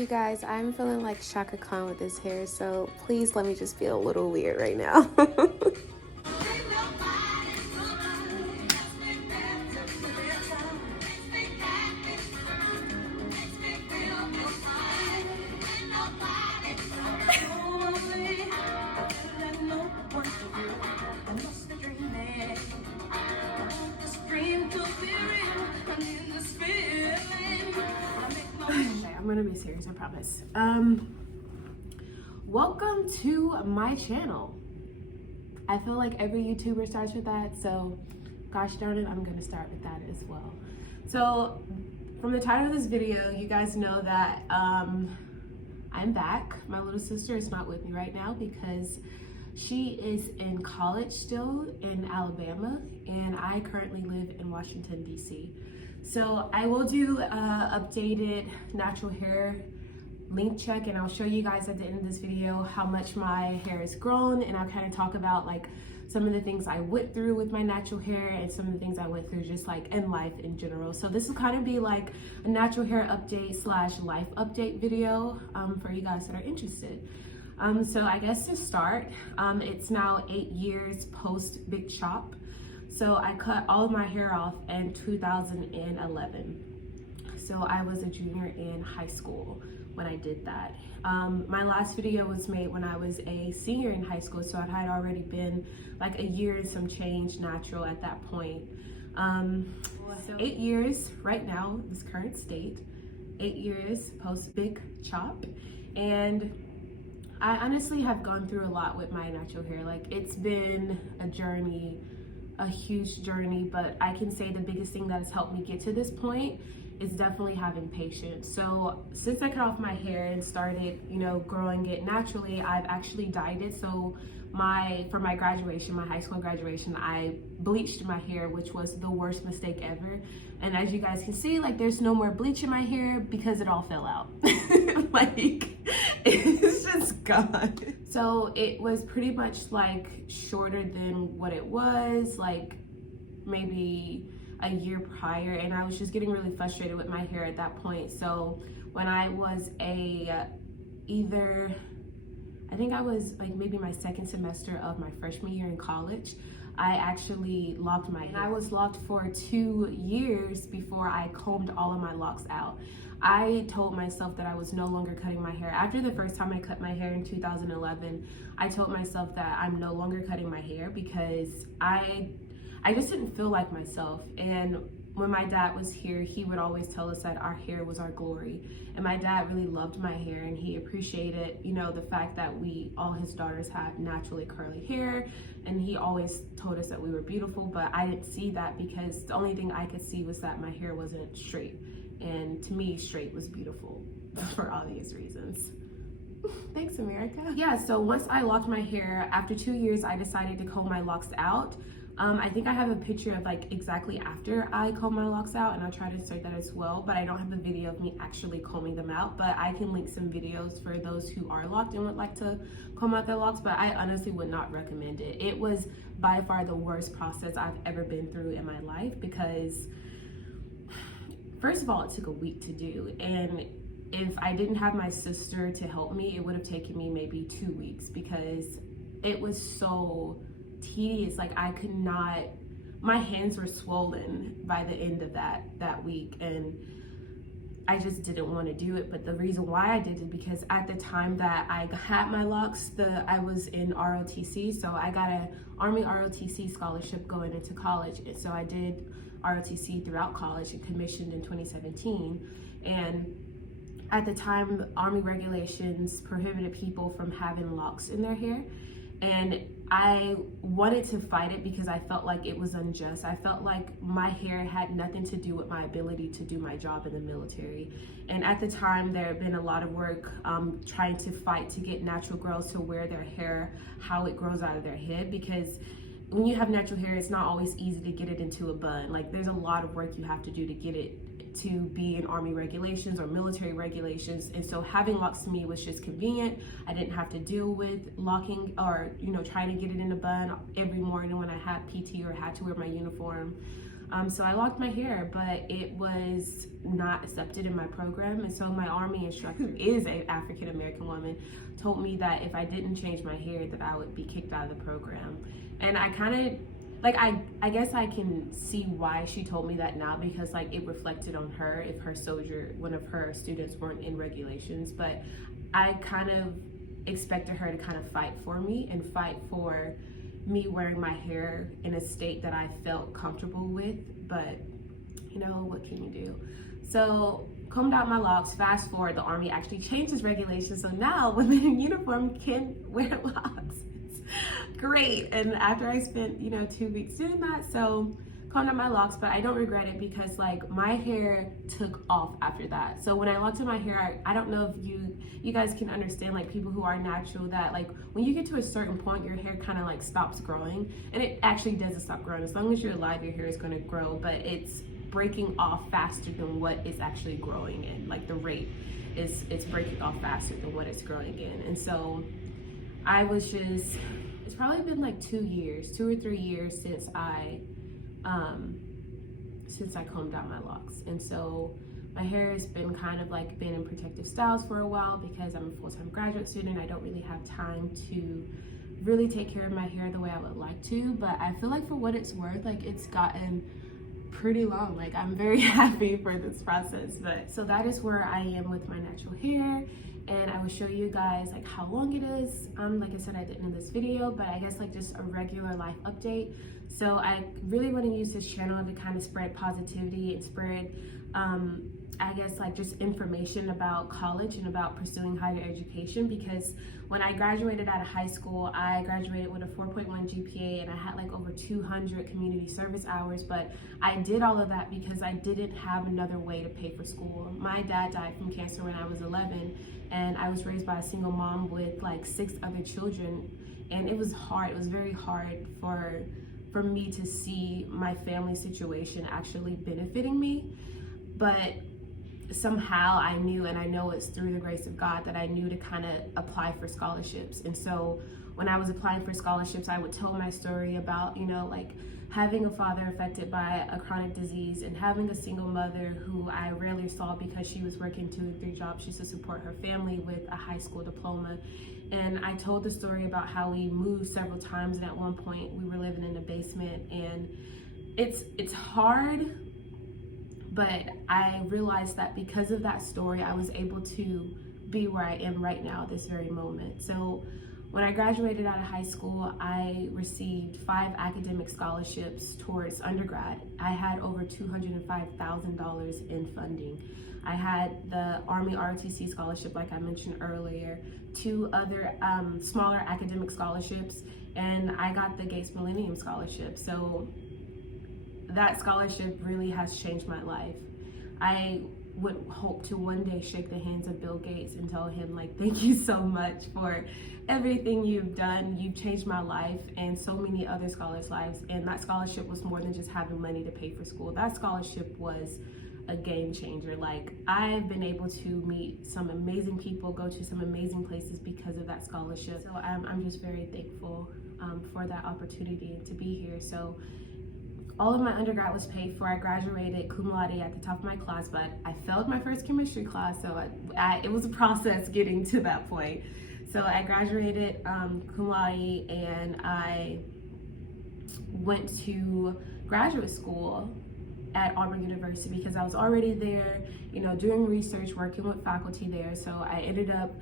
You guys, I'm feeling like Shaka Khan with this hair, so please let me just feel a little weird right now. I'm gonna be serious, I promise. Welcome to my channel. I feel like every YouTuber starts with that, so gosh darn it, I'm gonna start with that as well. So from the title of this video, you guys know that I'm back. My little sister is not with me right now because she is in college still in Alabama, and I currently live in Washington, D.C. So I will do updated natural hair length check, and I'll show you guys at the end of this video how much my hair has grown, and I'll kind of talk about like some of the things I went through with my natural hair and some of the things I went through just like in life in general. So this will kind of be like a natural hair update / life update video for you guys that are interested. So I guess to start, it's now 8 years post big chop. So I cut all of my hair off in 2011. So I was a junior in high school when I did that. My last video was made when I was a senior in high school, so I had already been like a year and some change natural at that point. So 8 years right now, this current state, 8 years post big chop, and I honestly have gone through a lot with my natural hair. Like, it's been a journey, a huge journey, but I can say the biggest thing that has helped me get to this point is definitely having patience. So since I cut off my hair and started, growing it naturally, I've actually dyed it. So for my graduation, my high school graduation, I bleached my hair, which was the worst mistake ever. And as you guys can see, like, there's no more bleach in my hair because it all fell out. Like, it's just gone. So it was pretty much like shorter than what it was, like maybe a year prior, and I was just getting really frustrated with my hair at that point. So when I was I think I was like maybe my second semester of my freshman year in college, I actually locked my hair. I was locked for 2 years before I combed all of my locks out. I told myself that I was no longer cutting my hair. After the first time I cut my hair in 2011, I told myself that I'm no longer cutting my hair because I just didn't feel like myself. And when my dad was here, he would always tell us that our hair was our glory. And my dad really loved my hair, and he appreciated, the fact that all his daughters had naturally curly hair. And he always told us that we were beautiful, but I didn't see that because the only thing I could see was that my hair wasn't straight. And to me, straight was beautiful for obvious reasons. Thanks, America. Yeah, so once I locked my hair, after 2 years, I decided to comb my locks out. I think I have a picture of like exactly after I comb my locks out, and I'll try to insert that as well, but I don't have a video of me actually combing them out, but I can link some videos for those who are locked and would like to comb out their locks, but I honestly would not recommend it. It was by far the worst process I've ever been through in my life because, first of all, it took a week to do, and if I didn't have my sister to help me, it would have taken me maybe 2 weeks because it was so tedious. Like, I could not, my hands were swollen by the end of that week, and I just didn't want to do it. But the reason why I did it because at the time that I had my locks, I was in ROTC, so I got an Army ROTC scholarship going into college, and so I did ROTC throughout college and commissioned in 2017. And at the time, Army regulations prohibited people from having locks in their hair, and I wanted to fight it because I felt like it was unjust. I felt like my hair had nothing to do with my ability to do my job in the military. And at the time, there had been a lot of work trying to fight to get natural girls to wear their hair how it grows out of their head, because when you have natural hair, it's not always easy to get it into a bun. Like, there's a lot of work you have to do to get it to be in Army regulations or military regulations. And so having locks to me was just convenient. I didn't have to deal with locking or, trying to get it in a bun every morning when I had PT or had to wear my uniform. So I locked my hair, but it was not accepted in my program. And so my Army instructor, who is an African American woman, told me that if I didn't change my hair, that I would be kicked out of the program. And I kind of, I guess I can see why she told me that now, because it reflected on her if one of her students weren't in regulations. But I kind of expected her to kind of fight for me and fight for me wearing my hair in a state that I felt comfortable with. But what can you do? So combed out my locks. Fast forward, the Army actually changed its regulations, so now women in uniform can wear locks. It's great. And after I spent 2 weeks doing that, so combed out my locks, but I don't regret it, because my hair took off after that. So when I locked in my hair, I don't know if you guys can understand, people who are natural, that when you get to a certain point, your hair kind of stops growing. And it actually doesn't stop growing. As long as you're alive, your hair is going to grow, but it's breaking off faster than what is actually growing in. The rate is, it's breaking off faster than what it's growing in. And so I was just, it's probably been 2 or 3 years since I combed out my locks. And so my hair has been kind of been in protective styles for a while, because I'm a full-time graduate student. I don't really have time to really take care of my hair the way I would like to, but I feel for what it's worth, it's gotten pretty long. I'm very happy for this process. But so that is where I am with my natural hair, and I will show you guys how long it is. Like I said, I didn't in this video, but I guess just a regular life update. So I really want to use this channel to kind of spread positivity and spread I guess just information about college and about pursuing higher education, because when I graduated out of high school, I graduated with a 4.1 GPA, and I had over 200 community service hours. But I did all of that because I didn't have another way to pay for school. My dad died from cancer when I was 11, and I was raised by a single mom with 6 other children, and it was hard. It was very hard for me to see my family situation actually benefiting me. But somehow I knew, and I know it's through the grace of God, that I knew to kind of apply for scholarships. And so when I was applying for scholarships, I would tell my story about, having a father affected by a chronic disease, and having a single mother who I rarely saw because she was working 2 and 3 jobs just to support her family with a high school diploma. And I told the story about how we moved several times, and at one point we were living in a basement, and it's hard. But I realized that because of that story, I was able to be where I am right now, this very moment. So when I graduated out of high school, I received 5 academic scholarships towards undergrad. I had over $205,000 in funding. I had the Army ROTC scholarship, like I mentioned earlier, 2 other smaller academic scholarships, and I got the Gates Millennium Scholarship. So that scholarship really has changed my life. I would hope to one day shake the hands of Bill Gates and tell him thank you so much for everything you've done. You've changed my life and so many other scholars' lives. And that scholarship was more than just having money to pay for school. That scholarship was a game changer. I've been able to meet some amazing people, go to some amazing places because of that scholarship. So I'm just very thankful for that opportunity and to be here. So all of my undergrad was paid for. I graduated cum laude at the top of my class, but I failed my first chemistry class, so it was a process getting to that point. So I graduated cum laude, and I went to graduate school at Auburn University because I was already there, doing research, working with faculty there. So I ended up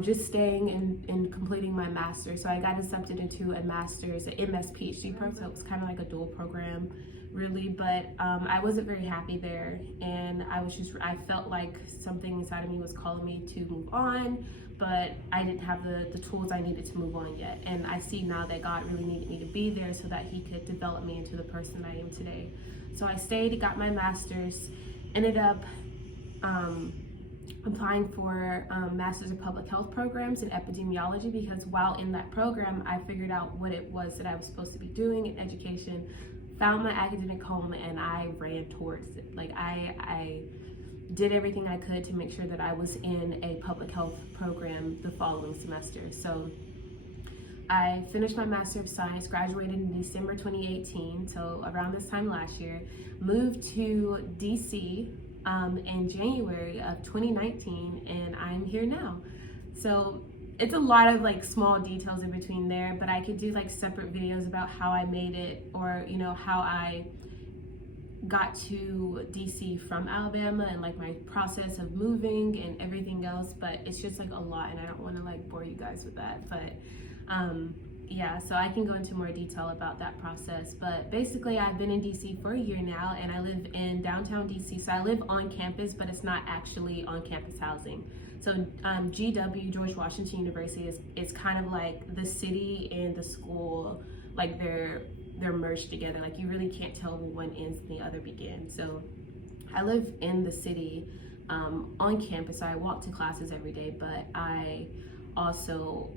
just staying and completing my master's. So I got accepted into a master's, an MS PhD program. So it was kind of like a dual program, really. But I wasn't very happy there, and I felt like something inside of me was calling me to move on, but I didn't have the tools I needed to move on yet. And I see now that God really needed me to be there so that He could develop me into the person I am today. So I stayed, got my master's, ended up applying for Masters of Public Health programs in epidemiology, because while in that program, I figured out what it was that I was supposed to be doing in education found my academic home and I ran towards it. Like I did everything I could to make sure that I was in a public health program the following semester. So I finished my Master of Science, graduated in December 2018, so around this time last year, moved to DC in January of 2019, and I'm here now. So it's a lot of like small details in between there, but I could do like separate videos about how I made it, or you know, how I got to DC from Alabama and like my process of moving and everything else. But it's just like a lot, and I don't want to like bore you guys with that. But yeah, so I can go into more detail about that process. But basically, I've been in DC for a year now, and I live in downtown DC. So I live on campus, but it's not actually on campus housing. So GW, George Washington University, is kind of like the city and the school, like they're merged together. Like you really can't tell when one ends and the other begins. So I live in the city on campus. So I walk to classes every day, but I also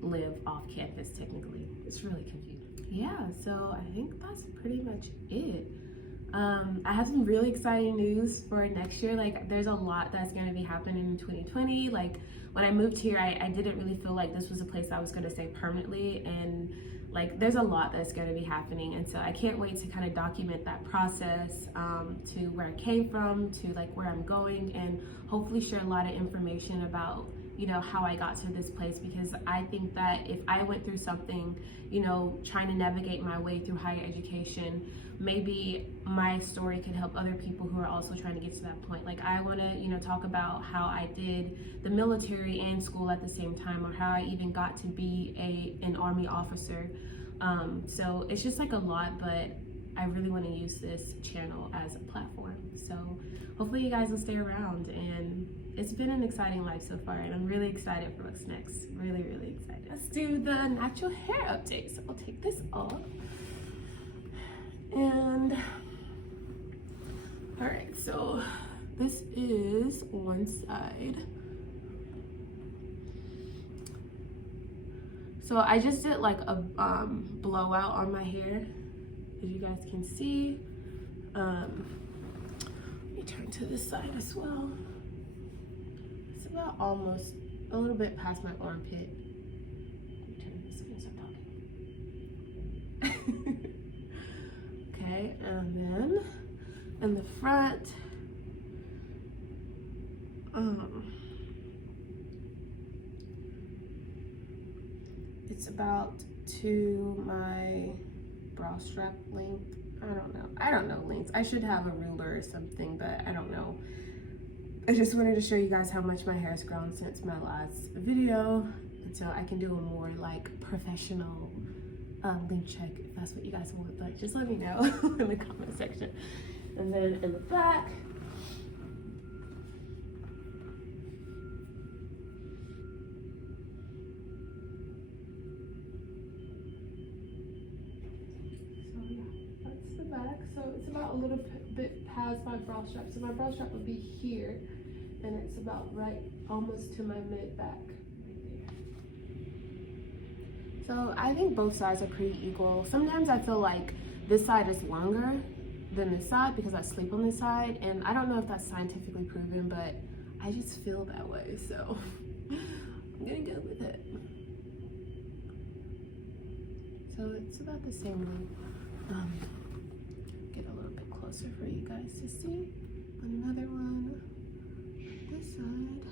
live off campus technically. It's really confusing. Yeah, so I think that's pretty much it. I have some really exciting news for next year. Like there's a lot that's going to be happening in 2020. Like when I moved here, I didn't really feel like this was a place I was going to stay permanently, and like there's a lot that's going to be happening, and so I can't wait to kind of document that process, to where I came from, to like where I'm going, and hopefully share a lot of information about, you know, how I got to this place, because I think that if I went through something, you know, trying to navigate my way through higher education, maybe my story could help other people who are also trying to get to that point. Like I want to, you know, talk about how I did the military and school at the same time, or how I even got to be an Army officer. So it's just like a lot, but I really want to use this channel as a platform. So hopefully you guys will stay around, and it's been an exciting life so far, and I'm really excited for what's next. Really, really excited. Let's do the natural hair update. So I'll take this off. And all right, so this is one side. So I just did like a blowout on my hair, as you guys can see. Let me turn to this side as well. It's about almost a little bit past my armpit. Let me turn this so I can start talking. Okay, and then in the front, it's about to my bra strap length. I don't know lengths. I should have a ruler or something, but I don't know. I just wanted to show you guys how much my hair has grown since my last video, and so I can do a more like professional length check if that's what you guys want. But just let me know in the comment section. And then in the back, so it's about a little bit past my bra strap. So my bra strap would be here, and it's about right almost to my mid back right there. So I think both sides are pretty equal. Sometimes I feel like this side is longer than this side because I sleep on this side, and I don't know if that's scientifically proven, but I just feel that way, so I'm gonna go with it. So it's about the same length. Get a little bit closer for you guys to see. Another one this side.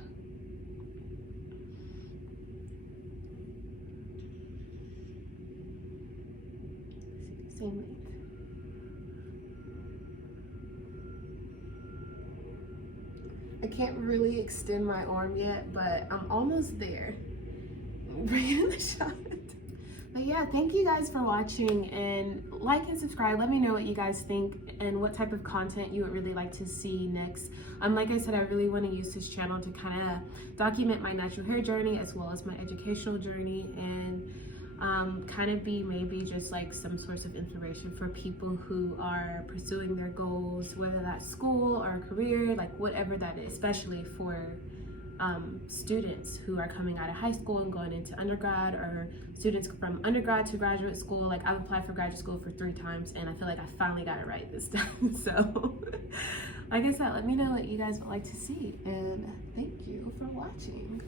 Same length. I can't really extend my arm yet, but I'm almost there. Bring in the shot. But yeah, thank you guys for watching, and like and subscribe. Let me know what you guys think and what type of content you would really like to see next. Like I said, I really want to use this channel to kind of document my natural hair journey as well as my educational journey, and kind of be maybe just like some source of information for people who are pursuing their goals, whether that's school or career, like whatever that is, especially for students who are coming out of high school and going into undergrad, or students from undergrad to graduate school. Like, I've applied for graduate school for 3 times and I feel like I finally got it right this time. So like I said, let me know what you guys would like to see, and thank you for watching.